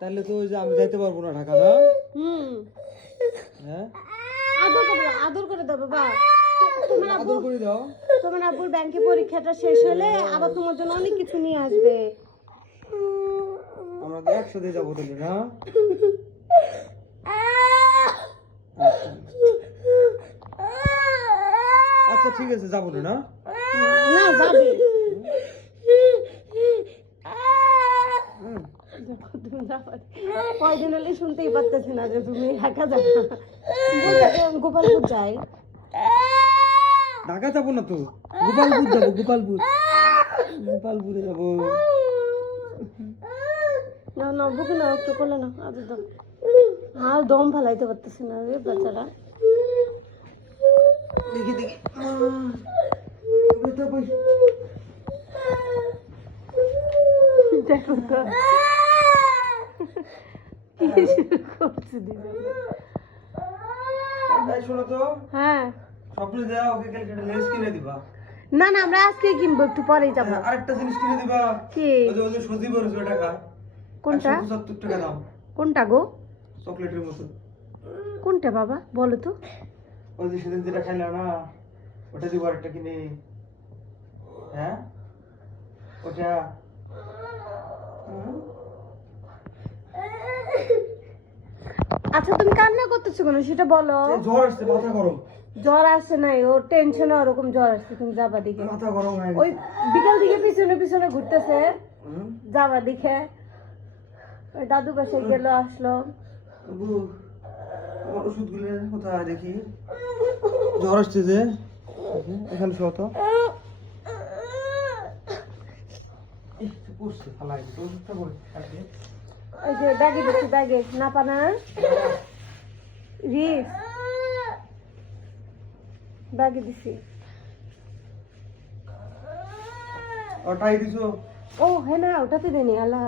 তাহলে তো ওই যে আমি যাইতে পারবো না ঢাকা না। হ্যাঁ আদর করে দাও বাবা। আদর করে দাও। তোমার আব্বুর ব্যাংকে পরীক্ষাটা শেষ হলে আবার তোমার জন্য অনেক কিছু নিয়ে আসবে। আমরা তো একসাথে যাবো তাহলে না। আচ্ছা ঠিক আছে যাবো না। না যাবে কয়দিন হলে শুনতেই পারতেছি না যে তুমি ঢাকা যাবে। গোপালপুর যাই। ঢাকা যাবো না তো, গোপালপুর যাবো। গোপালপুরে যাবো। না না বুকে না একটু করলে না আদর দাও। আর দম ফালাইতে পারতেছি না রে বাচ্চারা। দেখি দেখো তো কি শুরু করছে শোনো তো, হ্যাঁ স্বপ্নে দেওয়া ওকে কালকে একটা লেন্স কিনে দিবা। না না আমরা আজকে কিনবো, একটু পরেই যাবো। আরেকটা জিনিস কিনে দিবা। কি? ওই যে সজি বড় টাকা। কোনটা? 175 টাকা দাম। কোনটা গো? চকলেটের মতো। কোনটা বাবা বলো তো? ওই যে সেদিন যেটা খাইলা না, ওটা দিব আরেকটা কিনে। হ্যাঁ ওটা। আচ্ছা তুমি কান্না করতেছো কেন সেটা বলো। জ্বর আসছে, মাথা গরম। জ্বর আসছে নাই, ওর টেনশনে ওরকম জ্বর আসছে। তুমি যাবা দিকে, মাথা গরম হয়ে ওই গেছে। বিকাল দিকে পিছনে পিছনে ঘুরতেছে। যাবা দিকে, ওই দাদু বাসায় গেল আসলো। বাবু, আমার ওষুধগুলো কোথায় দেখি? জ্বর আসছে যে, এখানে শো তো। পড়ছে ফালাই ওষুধটা করে আজকে। ওই যে ব্যাগে দিচ্ছি, ব্যাগে না পানার রিস ব্যাগে দিছি। ওটাই দিছো? ও হ্যাঁ না ওটাতে দেনি আল্লাহ।